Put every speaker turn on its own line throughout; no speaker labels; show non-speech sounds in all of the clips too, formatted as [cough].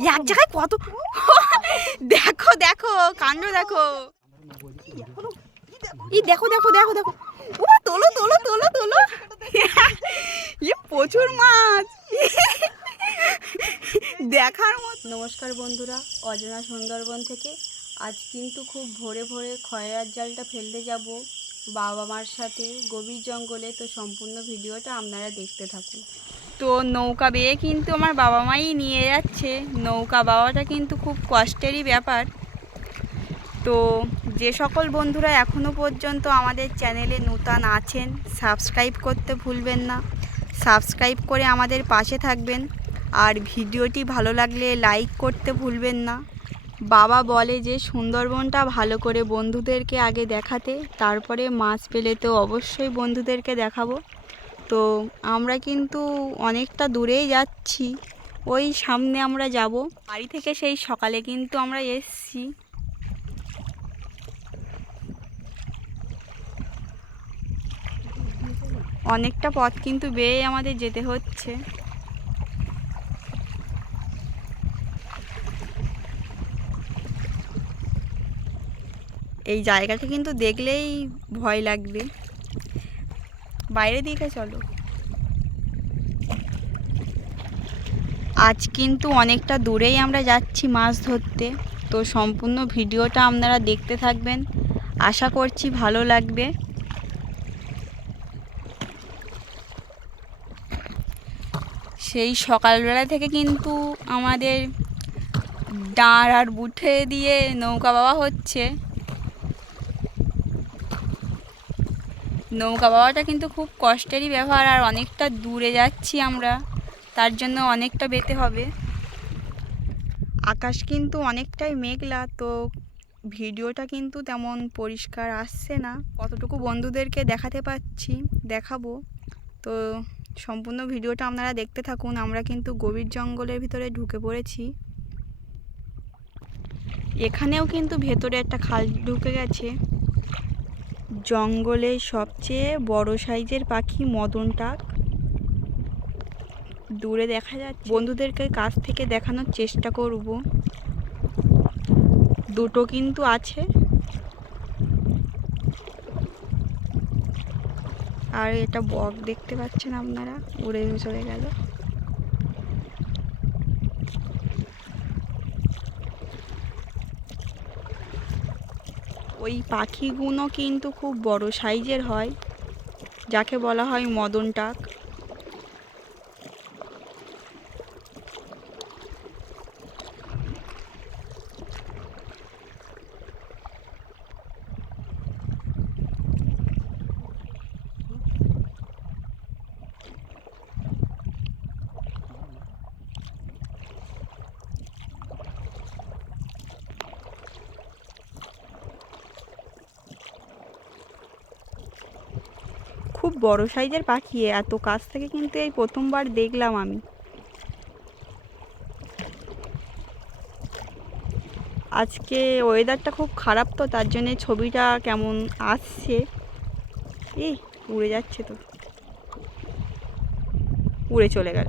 এক জায়গায় কত [laughs] দেখো দেখো, কাণ্ড দেখো। ই দেখো দেখো দেখো দেখো। ও তোলো তোলো তোলো তোলো। ই প্রচুর মাছ। দেখার মতো নমস্কার বন্ধুরা, অজানা সুন্দরবন থেকে আজ কিন্তু খুব ভোরে ভোরে খয়রার জালটা ফেলতে যাব। বাবা মার সাথে গভীর জঙ্গলে, তো সম্পূর্ণ ভিডিওটা আপনারা দেখতে থাকুন। তো নৌকা বেয়ে কিন্তু আমার বাবা মাই নিয়ে যাচ্ছে। নৌকা বাবাটা কিন্তু খুব কষ্টেরই ব্যাপার। তো যে সকল বন্ধুরা এখনও পর্যন্ত আমাদের চ্যানেলে নূতন আছেন, সাবস্ক্রাইব করতে ভুলবেন না। সাবস্ক্রাইব করে আমাদের পাশে থাকবেন। আর ভিডিওটি ভালো লাগলে লাইক করতে ভুলবেন না। বাবা বলে যে সুন্দরবনটা ভালো করে বন্ধুদেরকে আগে দেখাতে, তারপরে মাছ পেলে তো অবশ্যই বন্ধুদেরকে দেখাবো। তো আমরা কিন্তু অনেকটা দূরেই যাচ্ছি। ওই সামনে আমরা যাব। বাড়ি থেকে সেই সকালে কিন্তু আমরা এসছি। অনেকটা পথ কিন্তু বেয়ে আমাদের যেতে হচ্ছে। এই জায়গাটা কিন্তু দেখলেই ভয় লাগবে। বাইরে দিকে চলো। আজ কিন্তু অনেকটা দূরেই আমরা যাচ্ছি মাছ ধরতে। তো সম্পূর্ণ ভিডিওটা আপনারা দেখতে থাকবেন। আশা করছি ভালো লাগবে। সেই সকালবেলা থেকে কিন্তু আমাদের ডাঁড় আর বুঠে দিয়ে নৌকা বাবা হচ্ছে। নৌকা বাবাটা কিন্তু খুব কষ্টেরই ব্যবহার, আর অনেকটা দূরে যাচ্ছি আমরা, তার জন্য অনেকটা বেতে হবে। আকাশ কিন্তু অনেকটাই মেঘলা, তো ভিডিওটা কিন্তু তেমন পরিষ্কার আসছে না। কতটুকু বন্ধুদেরকে দেখাতে পাচ্ছি, দেখাবো। তো সম্পূর্ণ ভিডিওটা আপনারা দেখতে থাকুন, আমরা কিন্তু গভীর জঙ্গলের ভিতরে ঢুকে পড়েছি। এখানেও কিন্তু ভেতরে একটা খাল ঢুকে গেছে। জঙ্গলে সবচেয়ে বড় সাইজের পাখি মদন টাক। দূরে দেখা যাচ্ছে। বন্ধুদেরকে কাছ থেকে দেখানোর চেষ্টা করব। দুটো কিন্তু আছে। আর এটা বক দেখতে পাচ্ছেন আপনারা? উড়ে চলে গেল। ওই পাখিগুলো কিন্তু খুব বড় সাইজের হয় যাকে বলা হয় মদন টাক খুব বড় সাইজের পাখি এত কাছ থেকে কিন্তু এই প্রথমবার দেখলাম আমি। আজকে ওয়েদারটা খুব খারাপ তো তার জন্যে ছবিটা কেমন আসছে? এই উড়ে যাচ্ছে তো। উড়ে চলে গেল।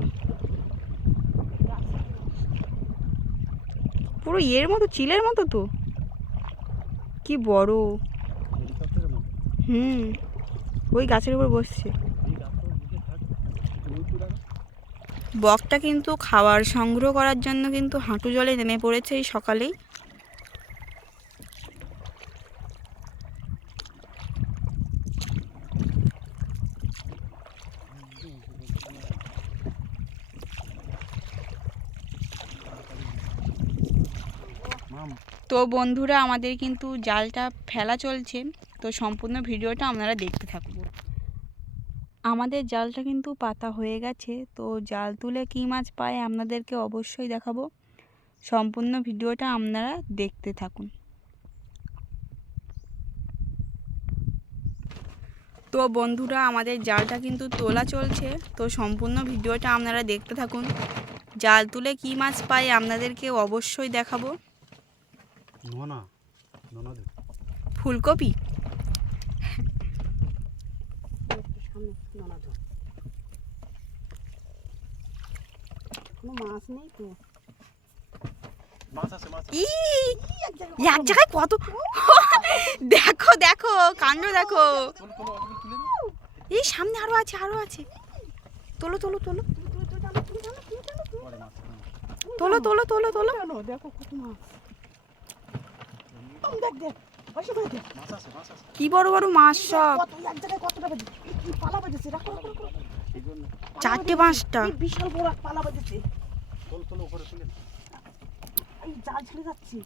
পুরো ইয়ের মতো চিলের মতো তো। কি বড়। হুম। ওই গাছের উপর বসছে। বকটা কিন্তু খাবার সংগ্রহ করার জন্য কিন্তু হাঁটু জলে নেমে পড়েছে এই সকালেই। তো বন্ধুরা, আমাদের কিন্তু জালটা ফেলা চলছে। তো সম্পূর্ণ ভিডিওটা আপনারা দেখতে থাকব আমাদের জালটা কিন্তু পাতা হয়ে গেছে। তো জাল তুলে কী মাছ পায় আপনাদেরকে অবশ্যই দেখাবো। সম্পূর্ণ ভিডিওটা আপনারা দেখতে থাকুন। তো বন্ধুরা আমাদের জালটা কিন্তু তোলা চলছে। তো সম্পূর্ণ ভিডিওটা আপনারা দেখতে থাকুন। জাল তুলে কী মাছ পায় আপনাদেরকে অবশ্যই দেখাবো।
নোনা নোনা দে
কোনো মাছ নেই তো?
মাছ আছে মাছ আছে।
ই এক জায়গায় কত? [laughs] দেখো দেখো কাণ্ড দেখো। এই সামনে আরও আছে আরও আছে। তোলো তোলো তোলো। তোলো তোলো তোলো তোলো।
দেখো কত মাছ। দেখ দেখ। বসে বসে দেখ
মাছ আছে মাছ আছে
কি বড় বড় মাছ সব? চারটে পাঁচটা।
বিশাল বড় এক পালা বাজেছে জাল ছেড়ে যাচ্ছে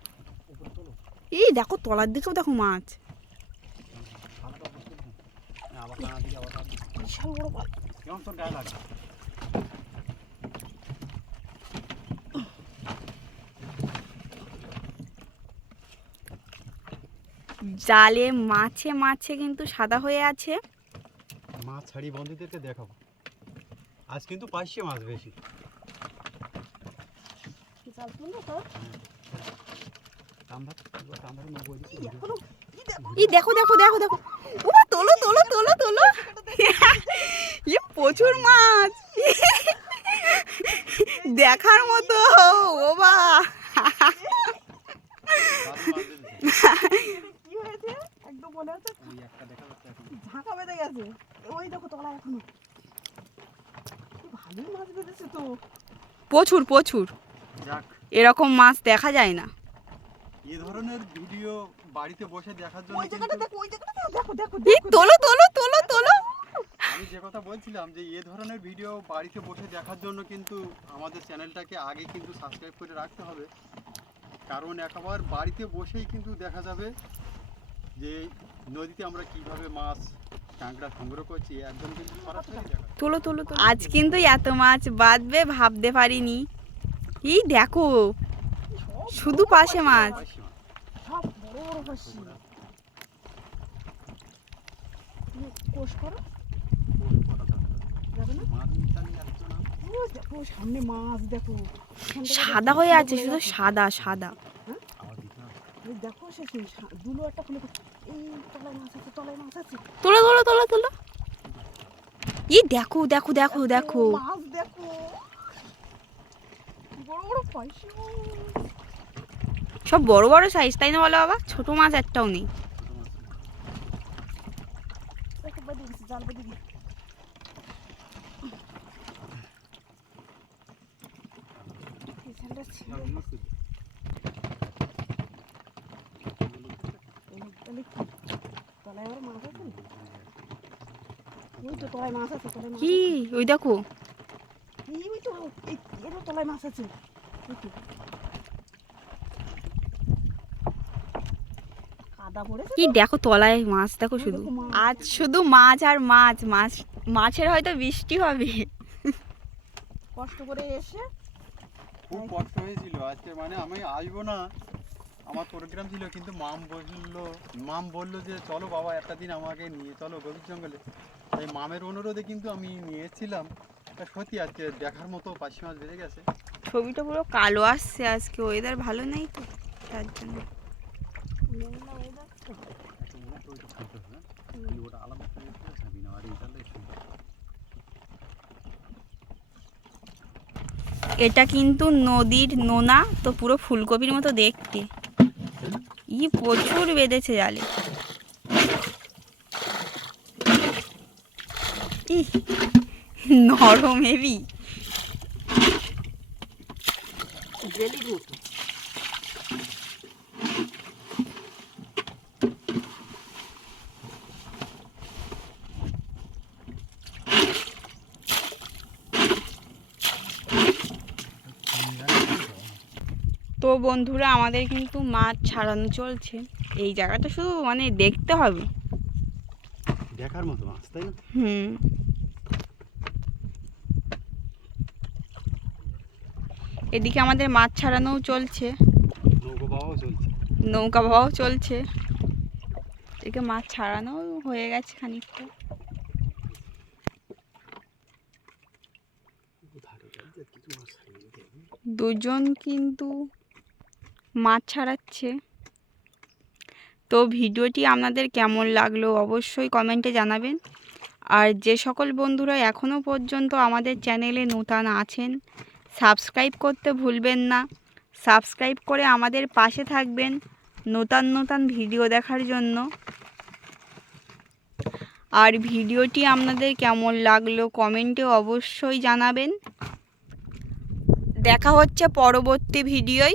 এই দেখো তলার দিকেও দেখো মাছ।
বিশাল বড় পালা।
কেমন তোর গায়ে লাগছে
জালে মাছে মাছে কিন্তু সাদা হয়ে আছে।
মাছ ছাড়ি বন্ধুদেরকে দেখাবো। আজ কিন্তু পাইছে মাছ বেশি।
এই দেখো
দেখো দেখো দেখো দেখো ও তোলো তোলো তোলো তোলো। [laughs] এ প্রচুর মাছ। [laughs] দেখার মতো ও বা [laughs]
কি হয়েছে একদম মনে হচ্ছে
ওই একটা দেখা যাচ্ছে এখন
গেছে ওই দেখো তলা এখনও। ভালোই মাছ বেঁধেছে তো।
প্রচুর প্রচুর।
যাক।
এরকম মাছ দেখা যায় না।
এ ধরনের ভিডিও বাড়িতে বসে দেখার জন্য
ওই জায়গাটা দেখো ওই জায়গাটা দেখো দেখো
এই
দেখো
তোলো তোলো তোলো তোলো।
আমি যে কথা বলছিলাম যে এ ধরনের ভিডিও বাড়িতে বসে দেখার জন্য কিন্তু আমাদের চ্যানেলটাকে আগে কিন্তু সাবস্ক্রাইব করে রাখতে হবে। কারণ একবার বাড়িতে বসেই কিন্তু দেখা যাবে যে নদীতে আমরা কীভাবে মাছ
আজ কিন্তু এত মাছ বাঁধবে ভাবতে পারিনি। এই দেখো শুধু পাশে মাছ। সাদা হয়ে আছে শুধু সাদা সাদা।
এই দেখো সে দুলো একটা খুলে
তোলো তোলো তোলো তোলো। এই দেখো দেখো দেখো দেখো।
মাছ দেখো। কি বড় বড় পাইছি
সব বড় বড় সাইজ তাই না বলো বাবা? ছোট মাছ একটাও নেই।
জাল কি? তলায় আবার মাছ আছে ওই তো তলায় মাছ আছে তলায় মাছ
কি ওই দেখো
এই ওই তো এই তলায় মাছ আছে ওই তো।
কি দেখো তলায় মাছ দেখো শুধু
মাছ।
আজ শুধু মাছ আর মাছ মাছ মাছের হয়তো বৃষ্টি হবে
কষ্ট করে এসে
খুব কষ্ট হয়েছিল আজকে মানে আমি আসব না আমার প্রোগ্রাম ছিল কিন্তু মাম বলল মাম বলল যে, চলো বাবা, একটা দিন আমাকে নিয়ে চলো গভীর জঙ্গলে। তাই মামের অনুরোধে কিন্তু আমি নিয়েছিলাম তা সত্যি আজকে দেখার মতো পাশি মাছ বেড়ে গেছে।
ছবিটা পুরো কালো আসছে, আজকে ওয়েদার ভালো নেই তো, তার জন্য।
একটা
এটা কিন্তু নদীর নোনা, তো পুরো ফুলকপির মতো দেখতে। ই প্রচুর বেঁধেছে জালে ইহ, নরম হেবি
জেলির মতো
তো বন্ধুরা আমাদের কিন্তু মাছ ছাড়ানো চলছে। এই জায়গাটা শুধু মানে দেখতে হবে।
দেখার মতো মাছ তাই না?
হুম। এদিকে আমাদের মাছ ছাড়ানোও চলছে।
নৌকো বাবাও চলছে।
নৌকা চলছে। এদিকে মাছ ছাড়ানো হয়ে গেছে খানিকটা। দুজন কিন্তু মাছ ছাড়াচ্ছে। তো ভিডিওটি আপনাদের কেমন লাগল অবশ্যই কমেন্টে জানাবেন। আর যে সকল বন্ধুরা এখনও পর্যন্ত আমাদের চ্যানেলে নূতন আছেন, সাবস্ক্রাইব করতে ভুলবেন না। সাবস্ক্রাইব করে আমাদের পাশে থাকবেন নতুন নতুন ভিডিও দেখার জন্য। আর ভিডিওটি আপনাদের কেমন লাগল কমেন্টে অবশ্যই জানাবেন। দেখা হচ্ছে পরবর্তী ভিডিওয়।